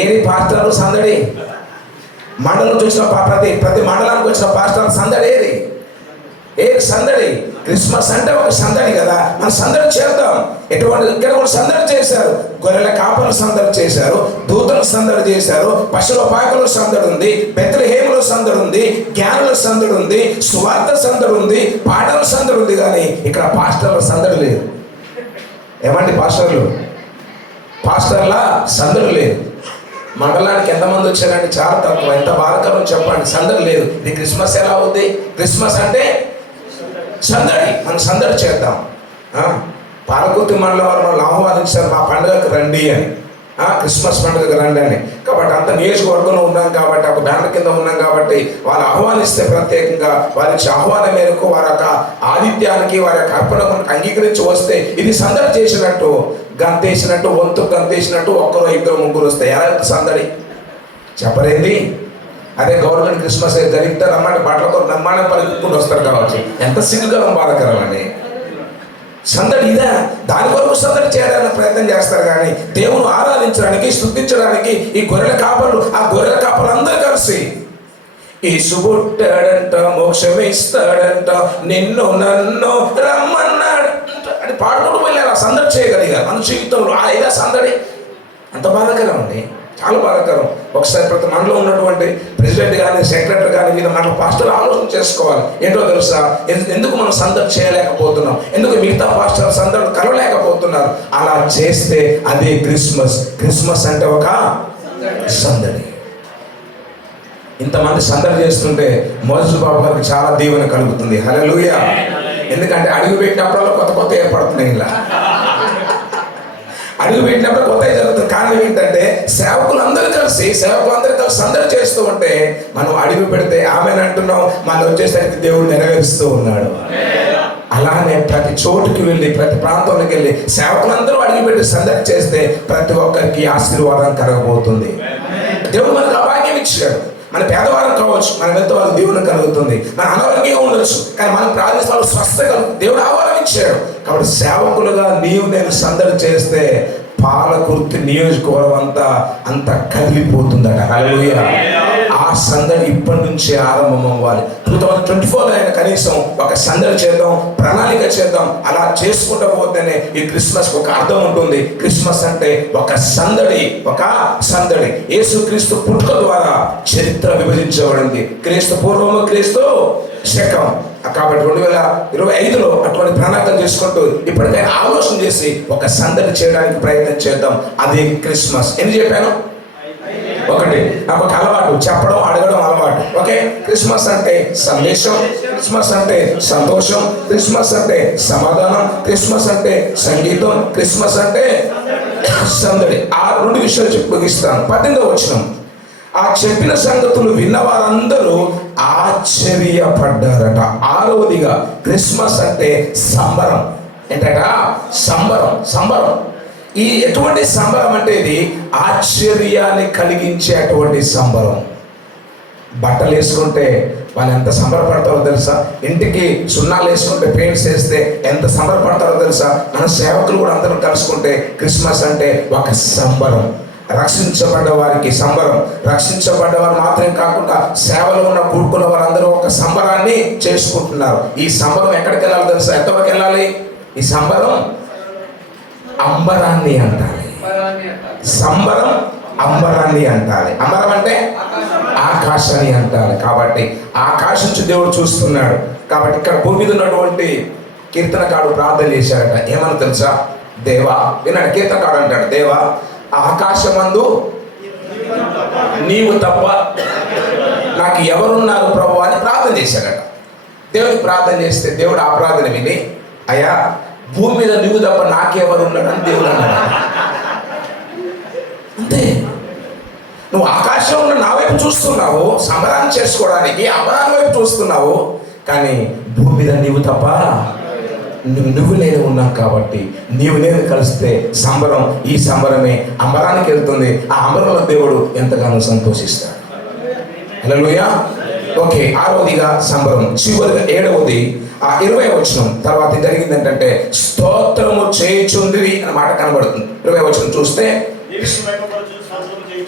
ఏది పాస్టర్లు సందడి? మండలం చూసిన ప్రతి మండలానికి వచ్చిన పాస్టర్లు సందడి ఏది సందడి? క్రిస్మస్ అంటే ఒక సందడి కదా, మన సందడి చేద్దాం. ఎటువంటి ఇక్కడ కూడా సందడి చేశారు, గొర్రెల కాపలు సందడి చేశారు, దూతలు సందడి చేశారు, పశువుల పాకలో సందడి ఉంది, బెత్లెహేములో సందడి ఉంది, జ్ఞానుల సందడి ఉంది, సువార్త సందడి ఉంది, పాటల సందడి ఉంది. కానీ ఇక్కడ పాస్టర్ల సందడి లేదు. ఏమండి పాస్టర్ల సందడి లేదు. మండలానికి ఎంతమంది వచ్చారంటే చాలా తక్కువ. ఎంత బాధకరం చెప్పండి, సందడి లేదు. ఇది క్రిస్మస్ ఎలా అవుద్ది? క్రిస్మస్ అంటే సందడి, మనం సందడి చేద్దాం. పాలకుర్తి మండలం వాళ్ళు ఆహ్వానించారు, మా పండుగకు రండి అని, క్రిస్మస్ పండుగకు రండి అని. కాబట్టి అంత నియోజకవర్గంలో ఉన్నాం కాబట్టి, ఒక బ్యానర్ కింద ఉన్నాం కాబట్టి వాళ్ళు ఆహ్వానిస్తే ప్రత్యేకంగా వారి ఆహ్వానం మేరకు వారి యొక్క ఆతిథ్యానికి వారి యొక్క అర్పణకు అంగీకరించి వస్తే ఇది సందడి చేసినట్టు, గంతేసినట్టు, వంతు గంతేసినట్టు ఒక్కరు ఇద్దరు ముగ్గురు వస్తే ఎలా సందడి చెప్పరేంది? అదే గవర్నమెంట్ క్రిస్మస్ జరిగితే రమ్మంటే బట్టలతో నమ్మానే పలుకుంటూ వస్తారు కావచ్చు. ఎంత సిగ్గుకరం, బాధకరం అండి. సందడి ఇదే, దాని వరకు సందడి చేయడానికి ప్రయత్నం చేస్తారు. కానీ దేవుని ఆరాధించడానికి, స్తుతించడానికి ఈ గొర్రెల కాపలు, ఆ గొర్రెల కాపలు అందరూ కలిసి యేసు పుట్టాడంట, మోక్షం ఇస్తాడంట, నిన్ను నన్ను రమ్మన్నాడు అని పాడుకుంటూ వెళ్ళారు. ఆ సందడి చేయగలిగారు మన జీవితంలో. ఇదే సందడి. అంత బాధకరం అండి, చాలా బాధకరం. ఒకసారి ప్రతి మండలం ఉన్నటువంటి ప్రెసిడెంట్ కానీ సెక్రటరీ కానీ మీద మన పాస్టర్లు ఆలోచన చేసుకోవాలి. ఏంటో తెలుసా, ఎందుకు మనం సందడి చేయలేకపోతున్నాం, ఎందుకు మిగతా పాస్టర్లు సందడి కలవలేకపోతున్నారు? అలా చేస్తే అదే క్రిస్మస్. క్రిస్మస్ అంటే ఒక సందడి. ఇంతమంది సందడి చేస్తుంటే మోజు బాబు గారికి చాలా దీవెన కలుగుతుంది. హల్లెలూయా. ఎందుకంటే అడుగు పెట్టినప్పుడు కొత్త ఏర్పడుతున్నాయి. ఇలా అడుగు పెట్టినప్పుడు కొత్తగా జరుగుతుంది. కారణం ఏంటంటే సేవకులందరూ కలిసి సందడి చేస్తూ ఉంటే మనం అడుగు పెడితే ఆమెను అంటున్నాం, మనం వచ్చేసరికి దేవుడు నెరవేరుస్తూ ఉన్నాడు. అలానే ప్రతి చోటుకి వెళ్ళి, ప్రతి ప్రాంతంలోకి వెళ్ళి సేవకులందరూ అడుగుపెట్టి సందడి చేస్తే ప్రతి ఒక్కరికి ఆశీర్వాదం కలగబోతుంది. దేవుడు మనకు భాగ్యం ఇచ్చాడు. మన పేదవారం కావచ్చు, మన వెళ్తే వాళ్ళకి దేవుని కలుగుతుంది. మన అనారోగ్యంగా ఉండొచ్చు, కానీ మనం ప్రార్థిస్తే వాళ్ళు స్వస్థ దేవుడు ఆహారం ఇచ్చాడు. కాబట్టి సేవకులుగా నేను సందడి చేస్తే పాలకుర్తి నియోజకవర్గం అంతా కదిలిపోతుందట. హల్లెలూయా. ఆ సందడి ఇప్పటి నుంచే ఆరంభం అవ్వాలి. 2024 అయినా కనీసం ఒక సందడి చేద్దాం, ప్రణాళిక చేద్దాం. అలా చేసుకుంటూ పోతేనే ఈ క్రిస్మస్ ఒక అర్థం ఉంటుంది. క్రిస్మస్ అంటే ఒక సందడి. యేసుక్రీస్తు పుట్టుక ద్వారా చరిత్ర విభజించబడింది. క్రీస్తు పూర్వము, క్రీస్తు శకం. కాబట్టి 2025లో అటువంటి ప్రణాళిక చేసుకుంటూ ఇప్పటికైనా ఆలోచన చేసి ఒక సందడి చేయడానికి ప్రయత్నం చేద్దాం. అది క్రిస్మస్. ఏం చెప్పాను? ఒకటి, నాకు ఒక అలవాటు, చెప్పడం అడగడం అలవాటు. ఓకే, క్రిస్మస్ అంటే సందేశం, క్రిస్మస్ అంటే సంతోషం, క్రిస్మస్ అంటే సమాధానం, క్రిస్మస్ అంటే సంగీతం, క్రిస్మస్ అంటే సందడి. ఆ రెండు విషయాలు చెప్పి ముగిస్తాను. 18వ వచనం, ఆ చెప్పిన సంగతులు విన్నవారందరూ ఆశ్చర్యపడ్డారట. 6వదిగా క్రిస్మస్ అంటే సంబరం. ఏంటట? సంబరం. ఈ ఎటువంటి సంబరం అంటే ఇది ఆశ్చర్యాన్ని కలిగించే అటువంటి సంబరం. బట్టలు వేసుకుంటే వాళ్ళు ఎంత సంబరపడతారో తెలుసా? ఇంటికి సున్నాలు వేసుకుంటే, పెయింట్స్ వేస్తే ఎంత సంబరపడతారో తెలుసా? మన సేవకులు కూడా అందరం కలుసుకుంటే క్రిస్మస్ అంటే ఒక సంబరం. రక్షించబడ్డ వారికి సంబరం. రక్షించబడ్డవారు మాత్రమే కాకుండా సేవలో ఉన్న కూడుకున్న వారందరూ ఒక సంబరాన్ని చేసుకుంటున్నారు. ఈ సంబరం ఎక్కడికి వెళ్ళాలి తెలుసా? ఎంతవరకు వెళ్ళాలి? ఈ సంబరం అంబరాన్ని అంటాలి. సంబరం అంబరాన్ని అంటాలి. అంబరం అంటే ఆకాశాన్ని అంటాలి. కాబట్టి ఆకాశం నుంచి దేవుడు చూస్తున్నాడు. కాబట్టి ఇక్కడ భూమి మీద ఉన్నటువంటి కీర్తనకాడు ప్రార్థన చేశాడట. ఏమని తెలుసా? దేవా, విన్నాడు, కీర్తనకాడు అంటాడు, దేవా ఆకాశమందు నీవు తప్ప నాకు ఎవరున్నారు ప్రభు అని ప్రార్థన చేశాడట. దేవుడికి ప్రార్థన చేస్తే దేవుడు ఆ ప్రార్థన విని, అయ్యా భూమి మీద నువ్వు తప్ప నాకెవరున్నాడు అని దేవుడు అన్నాడు. అంతే. నువ్వు ఆకాశంలో నా వైపు చూస్తున్నావు, సంబరాన్ని చేసుకోవడానికి అంబరాన్ని వైపు చూస్తున్నావు, కానీ భూమి మీద నీవు తప్ప నువ్వు నేను ఉన్నాం. కాబట్టి నీవు నేను కలిస్తే సంబరం, ఈ సంబరమే అంబరానికి వెళ్తుంది. ఆ అంబరంలో దేవుడు ఎంతగానో సంతోషిస్తాడు. హల్లెలూయా. ఓకే, 6వదిగా సంబరం. చివరిగా 7వది ఆ 20వ వచనం తర్వాత జరిగింది ఏంటంటే స్తోత్రము చేయుచుండిరి అనే మాట కనబడుతుంది. 20వ వచనం చూస్తే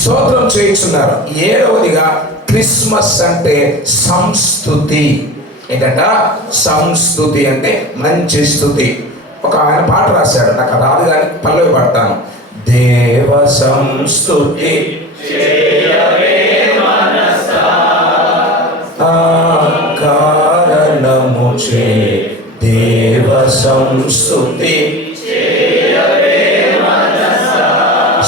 స్తోత్రం చేయించున్నారు. 7వదిగా క్రిస్మస్ అంటే సంస్తుతి. ఏంటంట? సంస్తుతి అంటే మంచి స్తుతి. ఒక ఆయన పాట రాశాడు, నాకు రాదు కానీ పల్లవి పడతాను. దేవ సంస్తుతి కారణము చే దేవ సంస్తుతి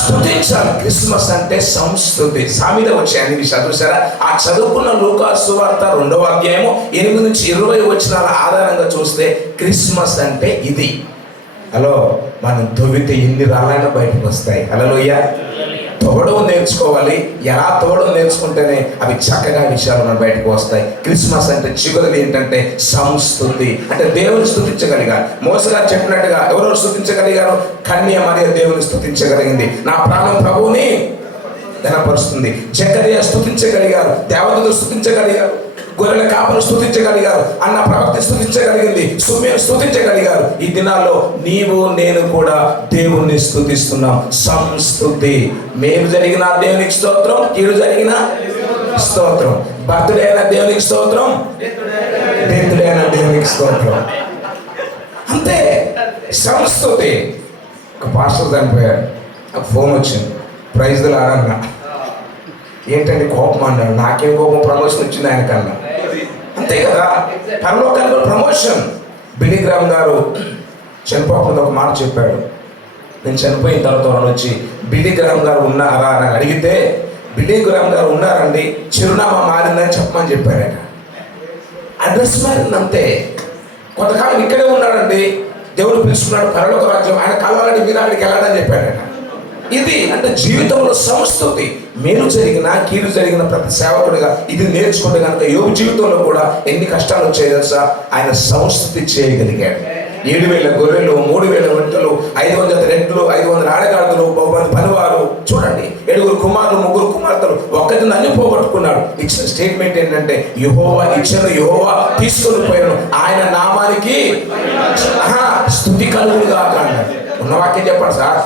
స్తుతించాలి. క్రిస్మస్ అంటే సంస్తుతి. సామెత వచ్చే అన్ని విషయాలు చూసారా? ఆ చదువుకున్న లూకాసు సువార్త 2వ అధ్యాయము 8 నుంచి 20 వచనాల ఆధారంగా చూస్తే క్రిస్మస్ అంటే ఇది. హలో, మనం తవ్వితే ఎన్ని రాళ్ళైనా బయటకు వస్తాయి. హల్లెలూయా. తవ్వడం నేర్చుకోవాలి. ఎలా తవ్వడం నేర్చుకుంటేనే అవి చక్కగా విషయాలు మన బయటకు వస్తాయి. క్రిస్మస్ అంటే చివరిది ఏంటంటే సంస్తుతి, అంటే దేవుని స్తుతించగలిగారు. మోసే గారు చెప్పినట్టుగా ఎవరెవరు స్తుతించగలిగారు? కన్య మరియ దేవుని స్తుతించగలిగింది. నా ప్రాణం ప్రభువుని ఘనపరుస్తుంది. జకరియా స్తుతించగలిగారు, దేవతలు స్తుతించగలిగారు, గొర్రెల కాపలు స్తుతించగలిగారు, అన్న ప్రవక్త స్తుతించగలిగింది, సుమేరు స్తుతించగలిగారు. ఈ దినాల్లో నీవు నేను కూడా దేవుణ్ణి స్తుతిస్తున్నాం. సంస్తుతి. మేలు జరిగిన దేవునికి స్తోత్రం, కీడు జరిగిన స్తోత్రం. బర్త్డే అయిన దేవునికి స్తోత్రం, డెత్డే అయిన దేవునికి స్తోత్రం. అంతే సంస్తుతి. ఒక పాస్టర్ చనిపోయాడు, నాకు ఫోన్ వచ్చింది, ప్రైజ్లు ఆడన్నా. ఏంటంటే కోపం అన్నాడు. నాకేం కోపం? ప్రమోషన్ వచ్చింది ఆయనకన్నా. అంతే కదా, పరలోకానికి ప్రమోషన్. బిలిగ్రామ్ గారు చనిపోకుండా ఒక మాట చెప్పాడు. నేను చనిపోయిన తర్వాత వాళ్ళు వచ్చి బిలిగ్రామ్ గారు ఉన్నారా అని అడిగితే, బిలిగ్రామ్ గారు ఉన్నారండి, చిరునామా మారిందని చెప్పమని చెప్పారట. అడ్రస్ మారింది అంతే. కొంతకాలం ఇక్కడే ఉన్నాడండి, దేవుడు పిలుచుకున్నాడు పరలోక రాజ్యం, ఆయన కలవాలంటే మీరు అక్కడికి వెళ్ళాలని చెప్పాడట. ఇది అంటే జీవితంలో సంస్తుతి. మేలు జరిగిన కీడు జరిగిన ప్రతి సేవకుడిగా ఇది నేర్చుకుంటే కనుక యోబు జీవితంలో కూడా ఎన్ని కష్టాలు వచ్చాయి తెలుసా? ఆయన సంస్తుతి చేయగలిగాడు. 7,000 గొర్రెలు, 3,000 ఒంటెలు, 500 రెట్లు, 500 ఆడగాడులు, 1,000 పనివారు. చూడండి, 7 కుమారులు, 3 కుమార్తెలు, ఒక్కరిని అన్ని పోగొట్టుకున్నాడు. ఇచ్చిన స్టేట్మెంట్ ఏంటంటే, యెహోవా ఇచ్చాను, యెహోవా తీసుకొని పోయాను, ఆయన నామానికి స్తుతి కలుగునుగా అన్నాడు. ఉన్న వాక్యం చెప్పండి సార్,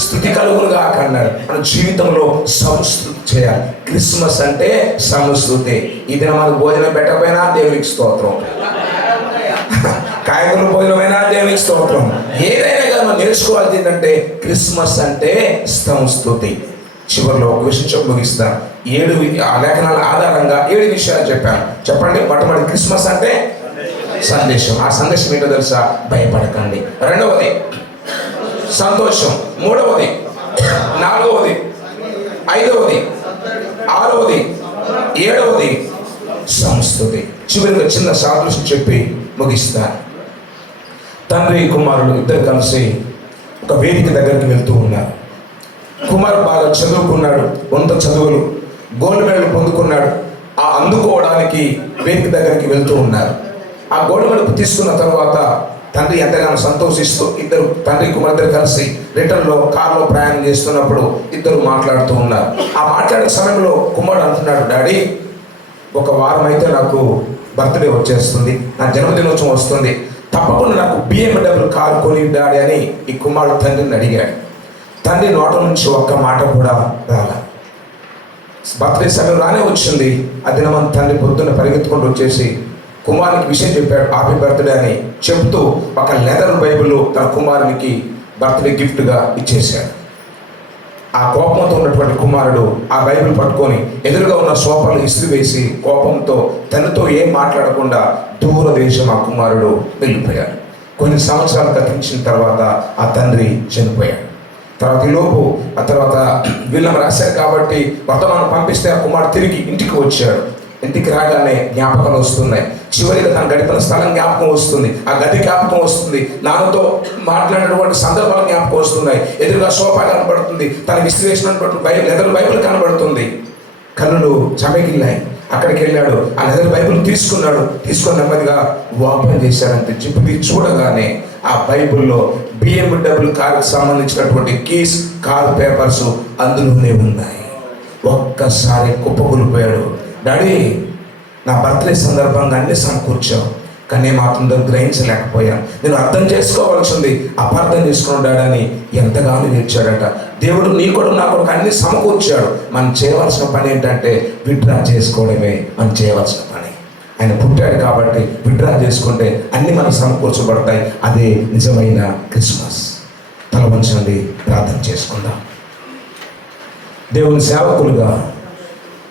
స్తుతి కలుగునుగా అన్నాడు. మన జీవితంలో సంస్తుతి చేయాలి. క్రిస్మస్ అంటే సంస్తుతి. ఈ దిన మనకు భోజనం పెట్టకపోయినా దేవునికి స్తోత్రం, కాయగూర భోజనమైనా దేవునికి స్తోత్రం. ఏదైనా కానీ మనం నేర్చుకోవాలి. ఏంటంటే క్రిస్మస్ అంటే సంస్తుతి. చివరిలో ఒక విషయం చెప్పి ముగిస్తాను. 7 లేఖనాల ఆధారంగా 7 విషయాలు చెప్పాను. చెప్పండి. మొట్టమొదటి క్రిస్మస్ అంటే సందేశం. ఆ సందేశం ఏంటో తెలుసా? భయపడకండి. 2వది సంతోషం. 3వది, 4వది, 5వది, 6వది, 7వది సంస్తుతి. చివరిగా చిన్న సాదృశ్యం చెప్పి ముగిస్తాను. తండ్రి కుమారుడు ఇద్దరు కలిసి ఒక వేదిక దగ్గరికి వెళ్తూ ఉన్నారు. కుమారుడు బాగా చదువుకున్నాడు, ఉన్నత చదువులు, గోల్డ్ మెడల్ పొందుకున్నాడు. ఆ అందుకోవడానికి వేదిక దగ్గరికి వెళ్తూ ఉన్నారు. ఆ గోల్డ్ మెడల్ తీసుకున్న తర్వాత తండ్రి ఎంతగానో సంతోషిస్తూ తండ్రి కుమారుడు కలిసి రిటర్న్లో కారులో ప్రయాణం చేస్తున్నప్పుడు ఇద్దరు మాట్లాడుతూ ఉన్నారు. ఆ మాట్లాడే సమయంలో కుమారుడు అంటున్నాడు, డాడీ, ఒక వారం అయితే నాకు బర్త్డే వచ్చేస్తుంది, నా జన్మదినోత్సవం వస్తుంది, తప్పకుండా నాకు BMW కారు కొని డాడీ అని ఈ కుమారుడు తండ్రిని అడిగాడు. తండ్రి నోట నుంచి ఒక్క మాట కూడా రాలా. బర్త్డే సమయం రానే వచ్చింది. ఆ దినమం తండ్రి పొద్దున్న పరిగెత్తుకుంటూ వచ్చేసి కుమారునికి విషయం చెప్పాడు, హ్యాపీ బర్త్డే అని చెప్తూ ఒక లెదర్ బైబిల్ తన కుమారునికి బర్త్డే గిఫ్ట్గా ఇచ్చేశాడు. ఆ కోపంతో ఉన్నటువంటి కుమారుడు ఆ బైబిల్ పట్టుకొని ఎదురుగా ఉన్న సోఫాలు ఇస్త్రీ వేసి కోపంతో తనతో ఏం మాట్లాడకుండా దూరదేశం ఆ కుమారుడు వెళ్ళిపోయాడు. కొన్ని సంవత్సరాలు గతించిన తర్వాత ఆ తండ్రి చనిపోయాడు. తర్వాత ఈలోపు ఆ తర్వాత వీళ్ళని రాశారు కాబట్టి వర్తమానం పంపిస్తే ఆ కుమారుడు తిరిగి ఇంటికి వచ్చాడు. ఇంటికి రాగానే జ్ఞాపకాలు వస్తున్నాయి. చివరిగా తను గడిపిన స్థలం జ్ఞాపకం వస్తుంది, ఆ గది జ్ఞాపకం వస్తుంది, నాన్నతో మాట్లాడినటువంటి సందర్భాలు జ్ఞాపకం వస్తున్నాయి. ఎదురుగా సోఫా కనబడుతుంది, తన విశ్లేషించినటువంటి లెదర్ బైబిల్ కనబడుతుంది. కన్నులు చమకిల్లాయి. అక్కడికి వెళ్ళాడు, ఆ లెదర్ బైబిల్ తీసుకున్నాడు. తీసుకొని నెమ్మదిగా ఓపెన్ చేశాడంటే చెప్పి చూడగానే ఆ బైబిల్లో BMW కారుకు సంబంధించినటువంటి కీస్, కారు పేపర్స్ అందులోనే ఉన్నాయి. ఒక్కసారి కుప్పకూలిపోయాడు. డాడీ, నా బర్త్డే సందర్భంగా అన్ని సమకూర్చావు, కానీ మాత్రం గ్రహించలేకపోయాను. నేను అర్థం చేసుకోవాల్సింది అపార్థం చేసుకున్నాడని ఎంతగానో ఏడ్చాడట. దేవుడు నీ కొడు నా కొడుకు అన్ని సమకూర్చాడు. మనం చేయవలసిన పని ఏంటంటే విత్డ్రా చేసుకోవడమే మనం చేయవలసిన పని. ఆయన పుట్టాడు కాబట్టి విత్డ్రా చేసుకుంటే అన్ని మనకు సమకూర్చబడతాయి. అదే నిజమైన క్రిస్మస్. తల వంచండి, ప్రార్థన చేసుకుందాం. దేవుని సేవకులుగా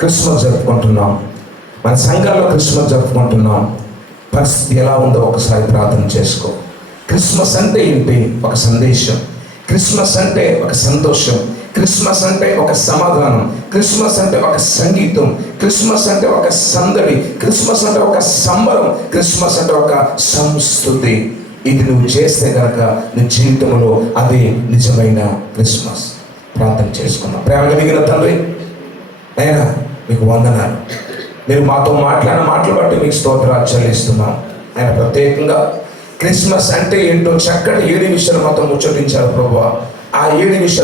క్రిస్మస్ జరుపుకుంటున్నాం. మన సంఘాల్లో క్రిస్మస్ జరుపుకుంటున్నాం. పరిస్థితి ఎలా ఉందో ఒకసారి ప్రార్థన చేసుకో. క్రిస్మస్ అంటే ఏంటి? ఒక సందేశం. క్రిస్మస్ అంటే ఒక సంతోషం. క్రిస్మస్ అంటే ఒక సమాధానం. క్రిస్మస్ అంటే ఒక సంగీతం. క్రిస్మస్ అంటే ఒక సందడి. క్రిస్మస్ అంటే ఒక సంబరం. క్రిస్మస్ అంటే ఒక సంస్కృతి. ఇది నువ్వు చేస్తే కనుక నీ జీవితంలో అదే నిజమైన క్రిస్మస్. ప్రార్థన చేసుకున్నాం. ప్రేమ కలిగిన తండ్రి, అయినా మీకు వందనాలు. మీరు మాతో మాట్లాడిన మాటలు బట్టి మీకు స్తోత్రాలు చెల్లిస్తున్నాం. ఆయన ప్రత్యేకంగా క్రిస్మస్ అంటే ఏంటో చక్కటి 7 విషయాలు మాతో ముచ్చటించారు ప్రభువా. ఆ 7 విషయాలు